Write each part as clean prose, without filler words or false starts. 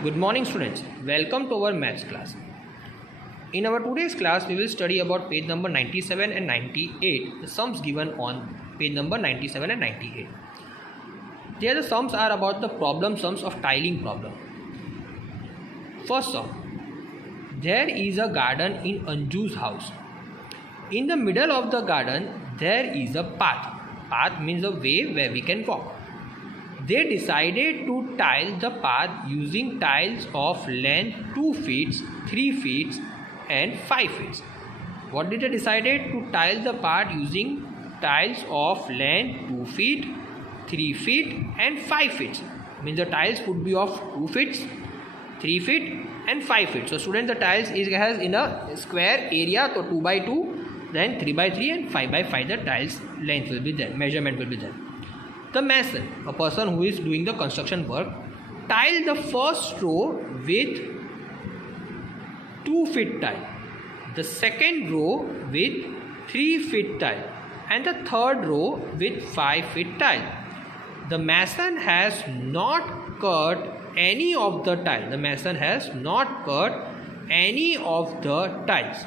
Good morning students, welcome to our maths class. In our today's class we will study about page number 97 and 98, the sums given on page number 97 and 98. There the sums are about the problem sums of tiling problem. First sum, there is a garden in Anju's house. In the middle of the garden there is a path. Path means a way where we can walk. They decided to tile the path using tiles of length 2 feet, 3 feet and 5 feet. What did they decided? To tile the path using tiles of length 2 feet, 3 feet and 5 feet. Means the tiles would be of 2 feet, 3 feet and 5 feet. So students, the tiles has in a square area, so 2 by 2, then 3 by 3 and 5 by 5 the tiles length will be there, measurement will be there. The mason, a person who is doing the construction work, tiled the first row with 2 feet tile, the second row with 3 feet tile and the third row with 5 feet tile. The mason has not cut any of the tile. The mason has not cut any of the tiles.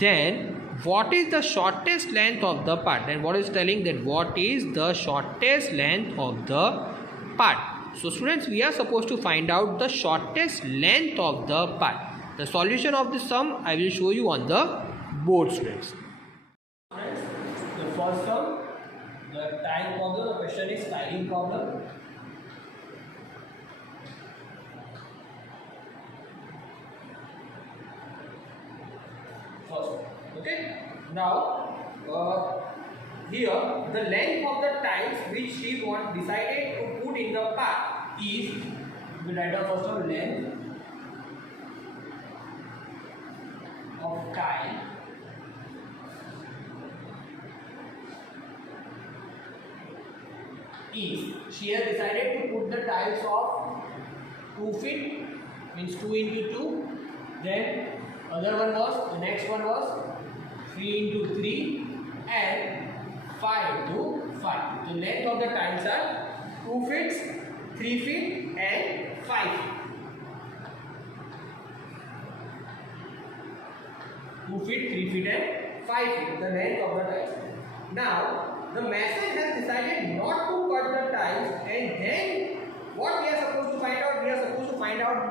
Then what is the shortest length of the part? Then what is telling that what is the shortest length of the part? So students, we are supposed to find out the shortest length of the part. The solution of this sum I will show you on the board, students. Friends, the first sum, the tile problem, the question is tiling problem. First one. Okay, now here the length of the tiles which she decided to put in the path is, we write down first of length of tile is, she has decided to put the tiles of 2 feet, means 2 into 2, then other one was, the next one was 3 into 3 and 5 into 5. The length of the tiles are 2 feet, 3 feet and 5 feet. 2 feet, 3 feet and 5 feet, the length of the tiles. Now, the mason has decided not to cut the tiles, and then what we are supposed to find out? We are supposed to find out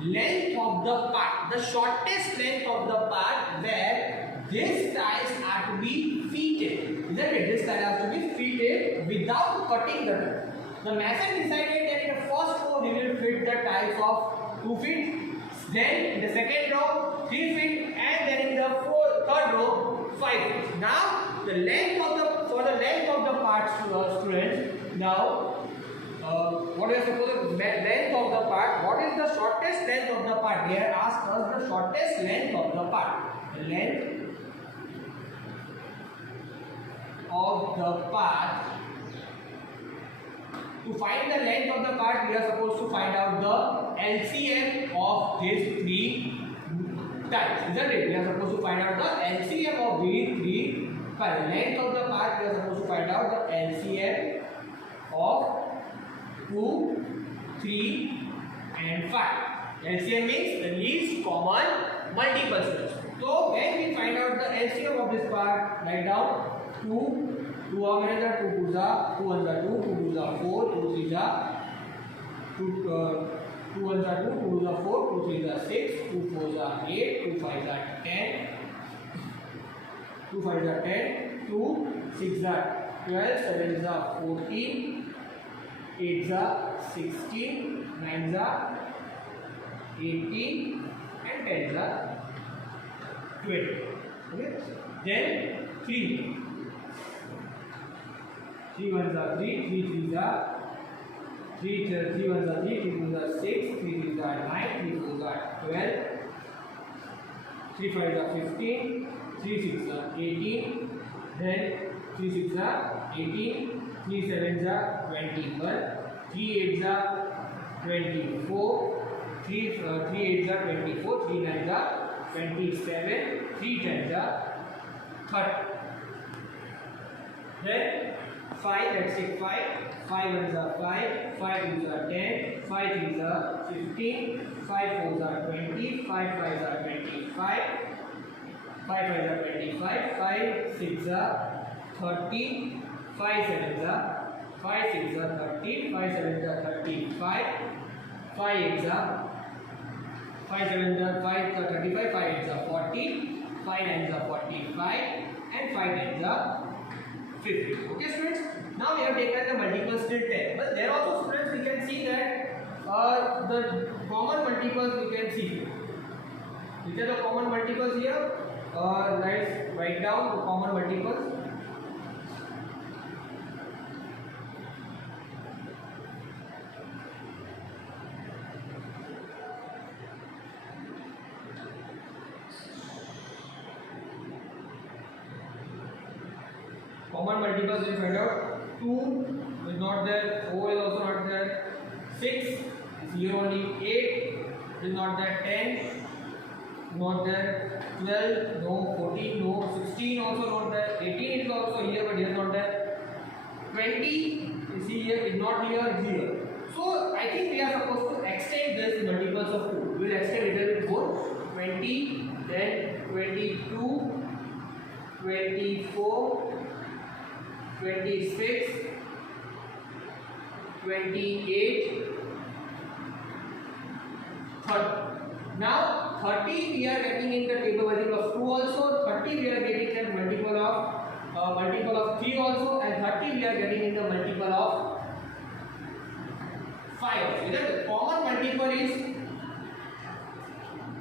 the length of the part, the shortest length of the part where these tiles are to be fitted. Isn't it? This tile has to be fitted without cutting the tile. The mason decided that in the first row he will fit the tiles of 2 feet, then in the second row 3 feet, and then in the third row 5 feet. Now the length of the length of the part, students. Now what we are supposed to length of the part. What is the shortest length of the part? They are asked us the shortest length of the part. The length of the part. To find the length of the part, we are supposed to find out the LCM of these 3 tiles. Isn't it? We are supposed to find out the LCM of these 3 tiles. Length of the part, we are supposed to find out the LCM of 2, 3 and 5. LCM means the least common multiple. So when we find out the LCM of this part, write down 2 how many are 2 2s are 2 1s are 2, 2 2s are 4, 2 3s are 2 1s are 2, 2 2s are 4, 2 3s are 6, 2 4s are 8, 2 5s are 10, 2 5s are 10, 2 6s are 12, 7s are 14, 8s are 16, 9s are 18 and 10s are 20. Okay? Then 3 1s are 3, 3 3s are 3 1s are 3, 3 2s are 6, 3 3s are 9, 3 4s are 12, 3 5s are 15, 3 6s are 18, then 3 6s are 18, 3 7s are 21, 3 8s are 24, 3 8s are 24, 3 9s are 27, 3 10s are 30. Then 5, let's take 5. 5 ones are 5, 5 twos are 10, 5 threes are 15, 5 fours are 20, 5 fives are 25, 5 fives are 25, 5 six are 30, 5 sevens are 5 six are 30, 5 sevens are 35, 5 eights are 5 sevens are 35, 5 eights are 40, 5 nines are 45, and 5 tens are 50. Okay, students. Now we have taken the multiples till 10. But there also, students, we can see that the common multiples we can see. Which are the common multiples here? Let's write down the common multiples. Common multiples we find out. 2 is not there, 4 is also not there, 6 is here only, 8 is not there, 10 not there, 12 no, 14 no, 16 also not there, 18 is also here but here not there, 20 is here, is not here, is here. So I think we are supposed to extend this multiples of 2. We will extend a little bit more. 20, then 22, 24, 26, 28, 30. Now 30 we are getting in the table multiple of 2 also, 30 we are getting in multiple of 3 also, and 30 we are getting in the multiple of 5. So the common multiple is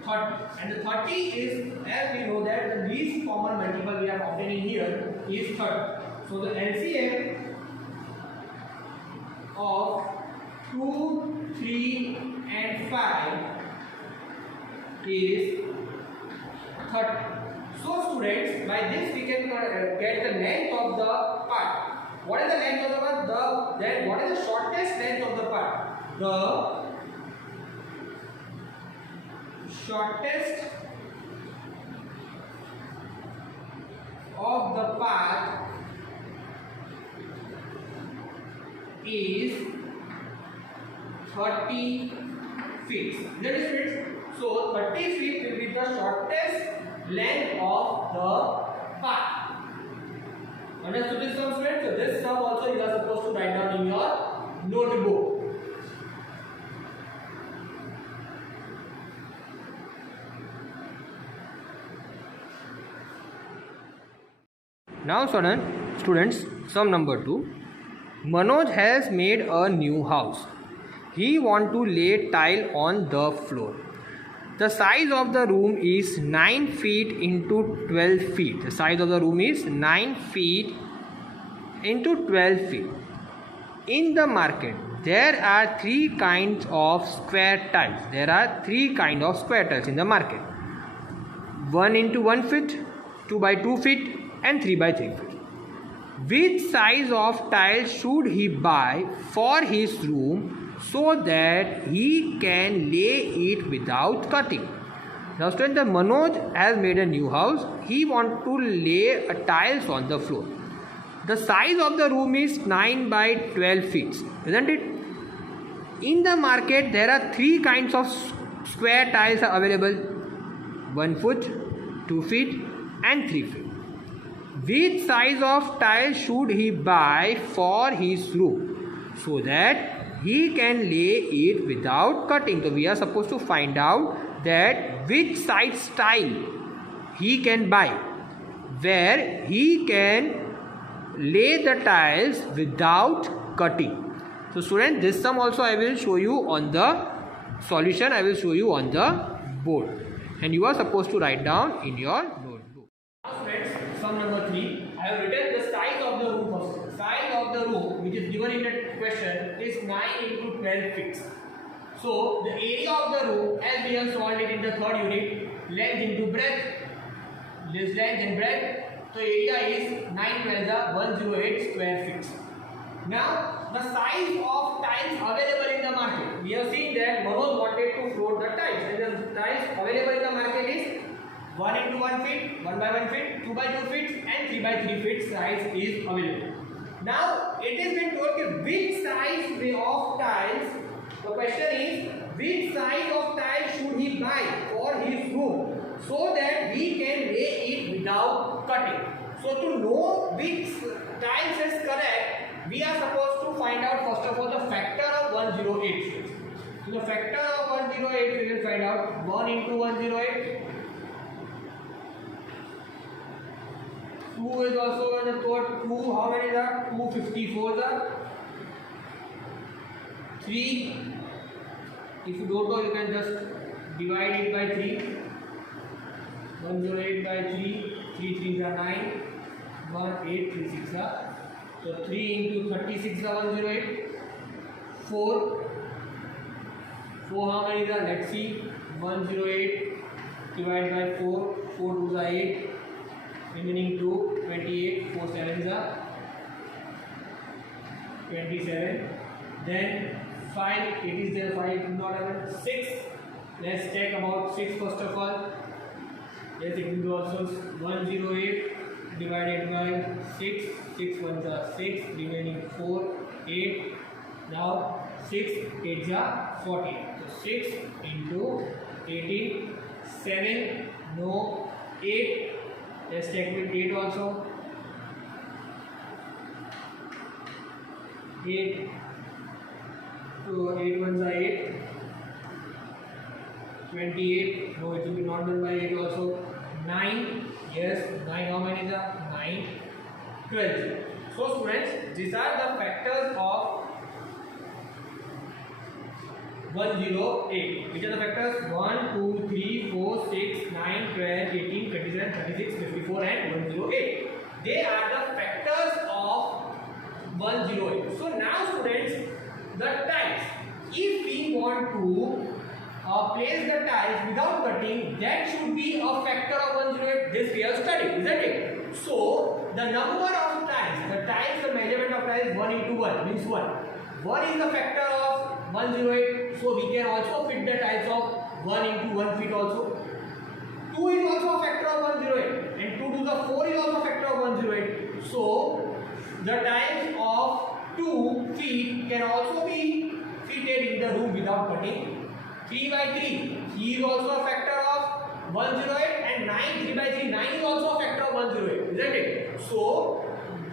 30, and the 30 is, as we know that the least common multiple we are obtaining here is 30. So the LCM of 2, 3 and 5 is 30. So students, by this we can get the length of the part. What is the length of the part? Then what is the shortest length of the part? The shortest of the path is 30 feet. That is feet. So 30 feet will be the shortest length of the path. Understood this sum, students? So this sum also you are supposed to write down in your notebook. Now students, sum number 2. Manoj has made a new house. He want to lay tile on the floor. The size of the room is 9 feet into 12 feet. The size of the room is 9 feet into 12 feet. In the market, there are 3 kinds of square tiles. There are 3 kinds of square tiles in the market. 1 into 1 feet, 2 by 2 feet, and 3 by 3 feet. Which size of tile should he buy for his room so that he can lay it without cutting? Now students, the Manoj has made a new house. He wants to lay tiles on the floor. The size of the room is 9 by 12 feet, isn't it? In the market, there are 3 kinds of square tiles available. 1 foot, 2 feet, and 3 feet. Which size of tile should he buy for his roof so that he can lay it without cutting? So we are supposed to find out that which size tile he can buy where he can lay the tiles without cutting. So students, this sum also I will show you on the solution. I will show you on the board, and you are supposed to write down in your notebook. Now students, sum number 3. I have written the size of the room first. Size of the room which is given in the question is 9 into 12 feet. So the area of the room, as we have solved it in the third unit, length into breadth. This length and breadth. So area is 9 12 are 108 square feet. Now the size of tiles available in the market. We have seen that Manoj wanted to float the tiles, and the tiles available in the market is 1 into 1 feet, 1 by 1 feet, 2 by 2 feet, and 3 by 3 feet size is available. Now it is been told that which size of tiles. The question is which size of tiles should he buy for his room so that we can lay it without cutting. So to know which tiles is correct, we are supposed to find out first of all the factor of 108. So the factor of 108 we will find out 1 into 108. 2 is also in the code. 2, how many are? 254 are. 3, if you don't know, you can just divide it by 3. 108 by 3, 3 3s are 9, 1 8, 3 6 are. So 3 into 36 are 108. 4, how many are? Let's see. 108 divided by 4, 4 2s are 8. Remaining 2, 28, 4 7s are 27. Then 5, it is there, 5 not even 6. Let's take about 6 first of all. Yes, it will be also 108 divided by 6, 6 1s are 6, remaining 4, 8. Now 6 8s are 40. So 6 into 18, 7, no, 8. Let's take with 8 also. 8 to 8 ones are 8. 28. No, it will be not done by 8 also. 9. Yes, 9. How many are? 9. 12. So students, these are the factors of 108. Which are the factors? 1, 2, 3, 4, 6, 9, 12, 18, 27, 36, 54 and 108. They are the factors of 108. So now students, the tiles. If we want to place the tiles without cutting, that should be a factor of 108. This we have studied, isn't it? So the number of tiles, the measurement of tiles 1 into 1 means 1. 1 is the factor of 108, so we can also fit the tiles of 1 into 1 feet also. 2 is also a factor of 108 and 2 to the 4 is also a factor of 108. So the tiles of 2 feet can also be fitted in the room without cutting. 3 by 3, 3 is also a factor of 108 and 9, 3 by 3, 9 is also a factor of 108, isn't it? So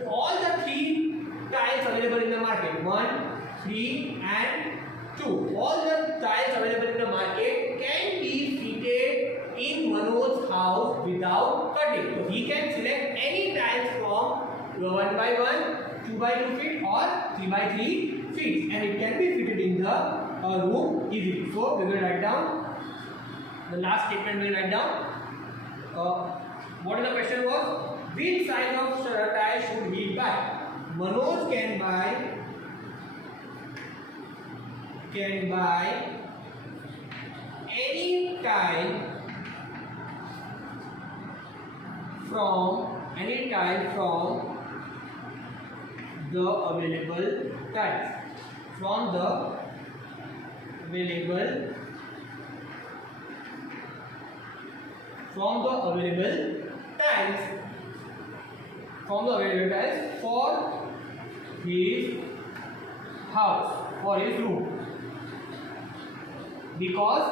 all the 3 tiles available in the market, 1, 3 and 2. All the tiles available in the market can be fitted in Manoj's house without cutting. So he can select any tiles from 1 by 1, 2 by 2 feet or 3 by 3 feet, and it can be fitted in the room easily. So we will write down the last statement. We will write down what the question was. Which size of tile should he buy? Manoj can buy any tile from the available tiles. From the available tiles for his house, for his room. Because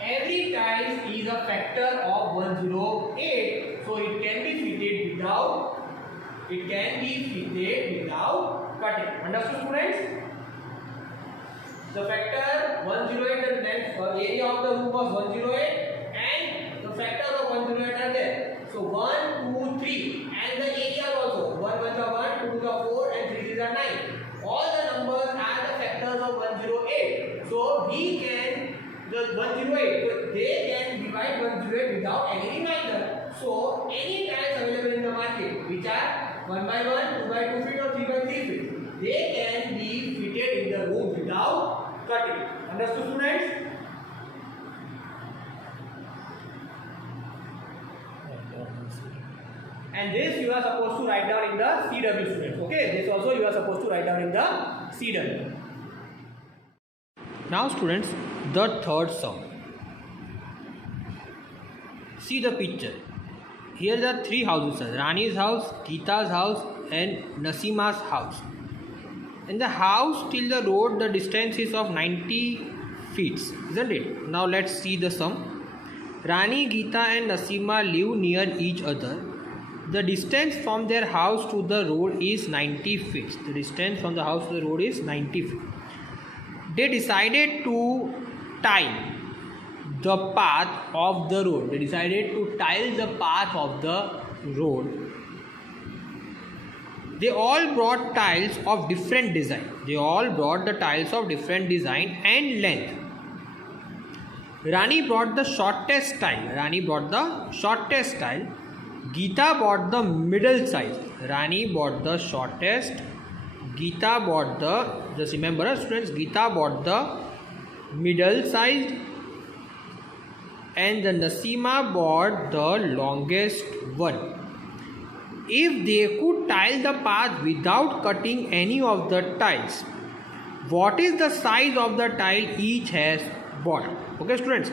every tile is a factor of 108, so it can be fitted without cutting. Understood, students? The factor 108, the length or area of the room was 108, and the factors of 108 are there. So 1, 2, 3, and the area also 1 1 are 1, 2 are 4, and 3 are 9. All the numbers are the factors of 108. So we can the 108, they can divide 108 without any reminder. So any tiles available in the market which are 1 by 1, 2 by 2 feet or 3 by 3 feet, they can be fitted in the room without cutting. Understood, students? And this you are supposed to write down in the CW, students. Okay, this also you are supposed to write down in the CW. Now students, the third sum. See the picture. Here there are 3 houses: Rani's house, Geeta's house and Nasima's house. In the house till the road, the distance is of 90 feet, isn't it? Now let's see the sum. Rani, Geeta and Nasima live near each other. The distance from their house to the road is 90 feet. The distance from the house to the road is 90 feet. They decided to tile the path of the road. They decided to tile the path of the road. They all brought tiles of different design. They all brought the tiles of different design and length. Rani brought the shortest tile. Rani brought the shortest tile. Geeta bought the middle size. Rani bought the shortest. Geeta bought the, just remember students, Geeta bought the middle size. And the Nasima bought the longest one. If they could tile the path without cutting any of the tiles, what is the size of the tile each has bought? Okay students,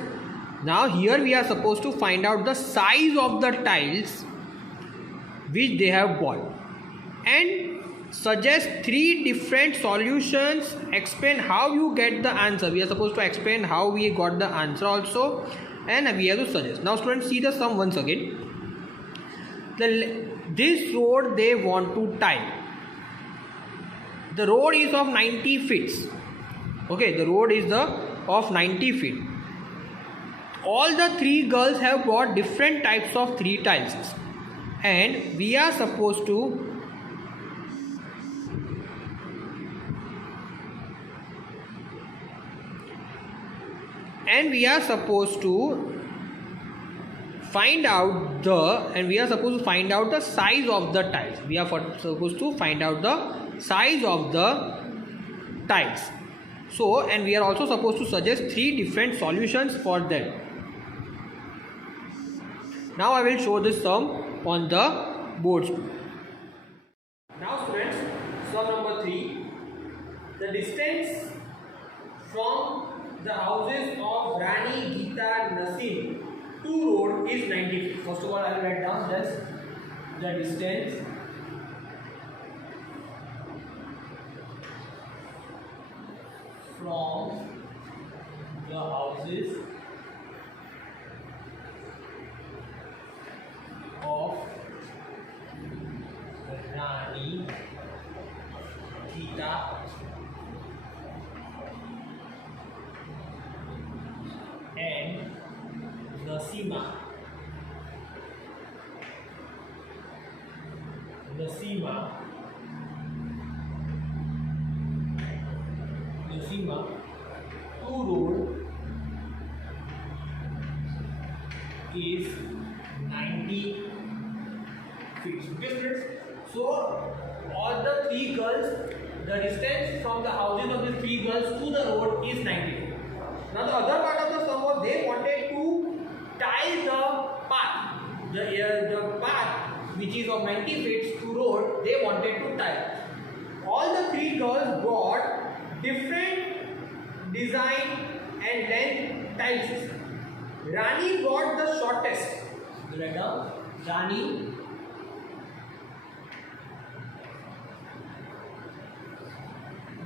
now here we are supposed to find out the size of the tiles which they have bought and suggest 3 different solutions. Explain how you get the answer. We are supposed to explain how we got the answer also, and we have to suggest. Now students, see the sum once again. This road they want to tile. The road is of 90 feet. Okay, the road is of 90 feet. All the 3 girls have brought different types of 3 tiles, and we are supposed to find out the size of the tiles. We are supposed to find out the size of the tiles. So, and we are also supposed to suggest 3 different solutions for them. Now I will show this sum on the board. Now students, sum number 3. The distance from the houses of Rani, Geeta, Nasim to road is 90 feet. First of all, I will write down this, the distance from the houses of Rani, Geeta and Nasima to road is 90 feet. Okay, so all the 3 girls, the distance from the houses of the 3 girls to the road is 90 feet. Now the other part of the sum was they wanted to tile the path, the path which is of 90 feet to road. They wanted to tile. All the 3 girls brought different design and length tiles. Rani brought the shortest. Write down. Rani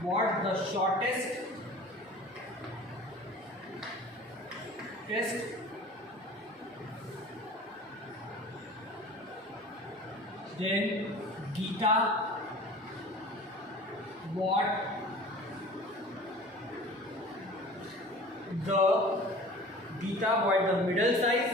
brought the shortest. Then Geeta bought the middle size.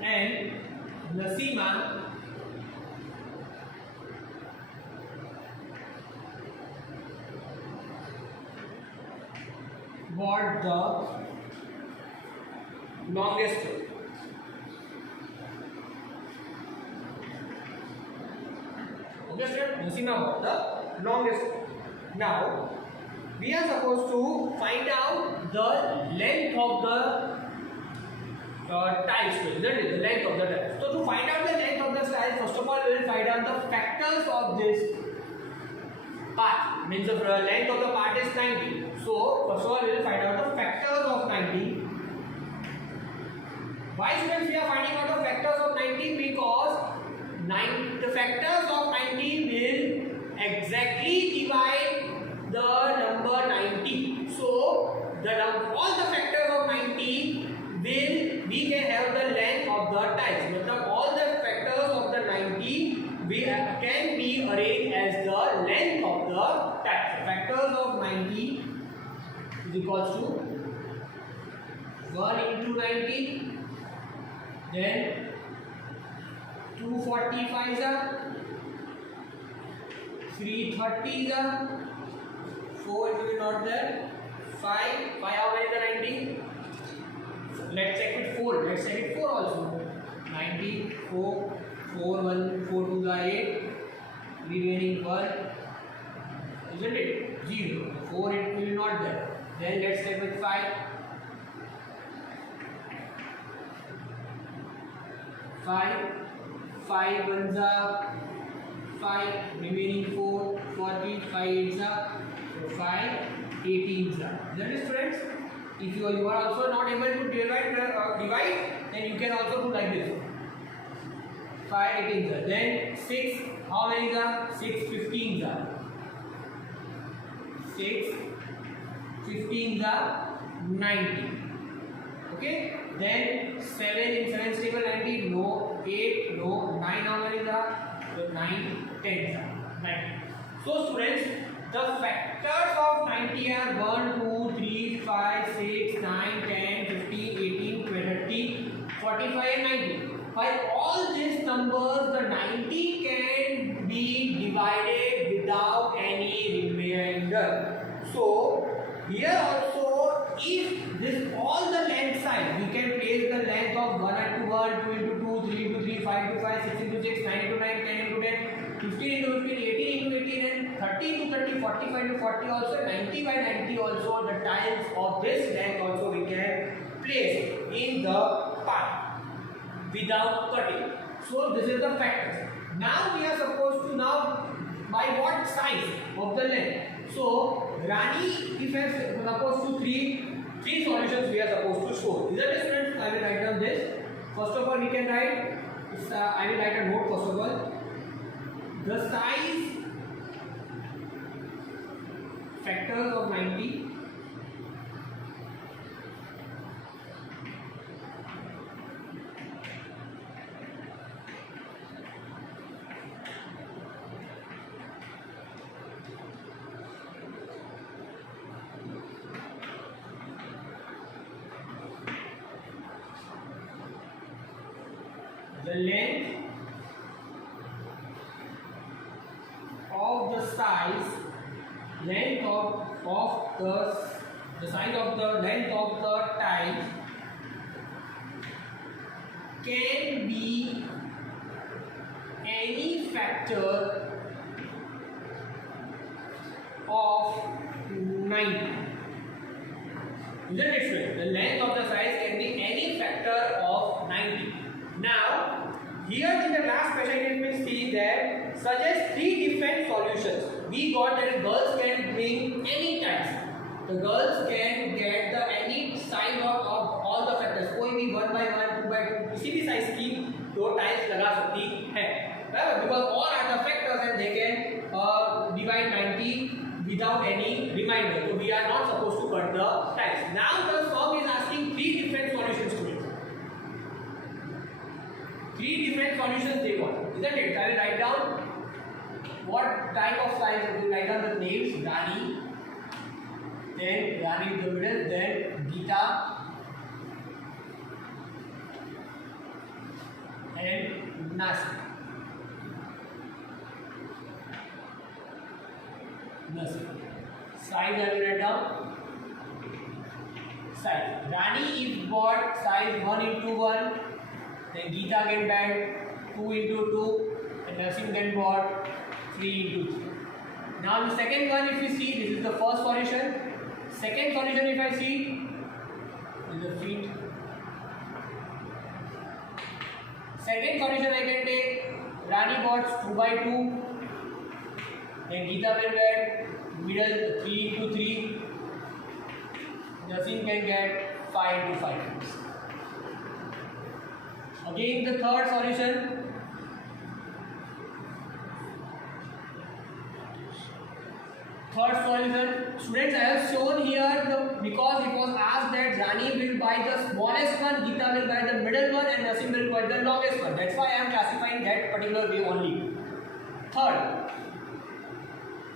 And Nasima bought the longest one. Okay, sir. Nasima bought the longest one. Now we are supposed to find out the length of the tiles, isn't it? The length of the tiles. So to find out the length of the tiles, first of all we will find out the factors of this path. Means the length of the path is 90. So first of all we will find out the factors of 90. Why students we are finding out the factors of 90? Because the factors of 90 will exactly divide the number 90. So all the factors of 90 will we can have the length of the tiles. मतलब all the factors of the 90 we can be arranged as the length of the tiles. So factors of 90 is equals to 1 into 90, then 245 are 330 are 4 will be not there, 5 how many is the 90? Let's check it 4. Let's check it 4 also. 90 4 4 1 4 2 are 8, remaining 1, isn't it? 0. 4 it will be not there. Then let's check with 5. 5 ones are 5, remaining 4 40, 5 8s are, so 5 18s are. That is friends, if you are also not able to divide, then you can also do like this. 5 18s are. Then 6, how many are? 6 15s are. 6 15s are 90. Okay. Then 7 in 7's table 90, no. 8 no. 9 how many are? So 9 10s are 90. So students, the factors of 90 are 1 2 3 5 6 9 10 15 18 20 45 and 90. By all these numbers, the 90 can be divided without any remainder. So here also, if this all the length side, we can place the length of 1 into 1, 2 into 2, 3 into 3, 5 into 5, 6 into 6, 9 into 9, 10 into 10, 15 into 15, 18 into 18, and 30 into 30, 45 into 40 also, 90 by 90 also, the tiles of this length also we can place in the pie without cutting. So this is the factors. Now we are supposed to by what size of the length. So Rani, if I supposed to three solutions we are supposed to show. Is that students? I will write down this. First of all, we can write. I will write a note first of all. The size factors of 90. The length of the size, length of the size of the length of the tile can be any factor of 90. Isn't it? The length of the size can be any factor of 90. Now, here in the last question, you will see that suggest 3 different solutions. We got that girls can bring any tiles. The girls can get the any size of all the factors. कोई भी 1 by 1, 2 by 2, किसी भी size की 2 tiles लगा सकती है. Because all are the factors and they can divide 90 without any remainder. So we are not supposed to cut the tiles. Now the sum is asking 3 different solutions to it. 3 different solutions they want, isn't it? I will write down what type of size. I will write down the names. Rani, then Rani in the middle, then Geeta, and Nasi. Size I will write down. Size. Rani is bought size 1 into 1. Then Geeta get back 2 into 2, and Nasim get bought 3 into 3. Now the second one, if you see, this is the first solution. Second solution, if I see, is the feet. Second solution I can take Rani bought 2 by 2. Then Geeta will get middle 3 into 3. Naseem can get 5 into 5 feet. Again the third solution. Third solution, students, I have shown here because it was asked that Rani will buy the smallest one, Geeta will buy the middle one, and Naseem will buy the longest one. That's why I am classifying that particular way only. Third,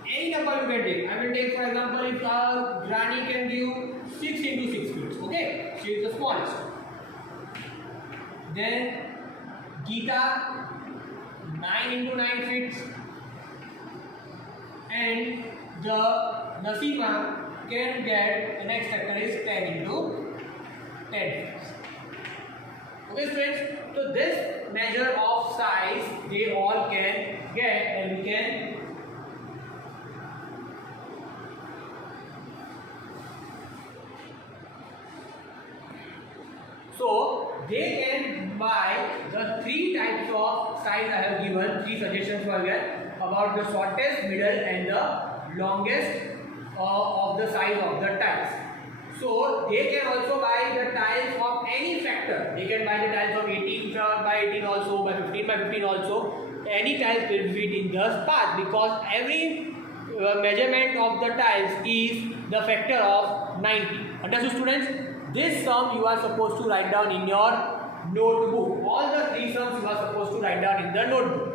any number you can take. I will take for example if Rani can give 6 into 6 feet. Okay, she is the smallest. Then Geeta 9 into 9 feet, and the Naseema can get the next factor is 10 into 10. Okay friends, so this measure of size they all can get, and we can so they can buy the 3 types of size I have given, 3 suggestions were there about the shortest, middle and the longest of the size of the tiles. So they can also buy the tiles of any factor. They can buy the tiles of 18 by 18 also, by 15 by 15 also. Any tiles will fit in the path because every measurement of the tiles is the factor of 90. Understood students? This sum you are supposed to write down in your notebook. All the 3 sums you are supposed to write down in the notebook.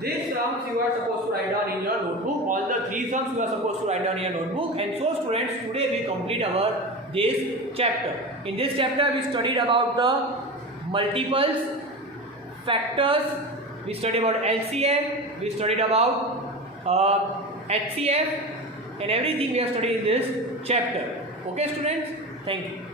These sums you are supposed to write down in your notebook. All the 3 sums you are supposed to write down in your notebook. And so students, today we complete our this chapter. In this chapter we studied about the multiples, factors, we studied about LCM, we studied about HCF, and everything we have studied in this chapter. Okay students, thank you.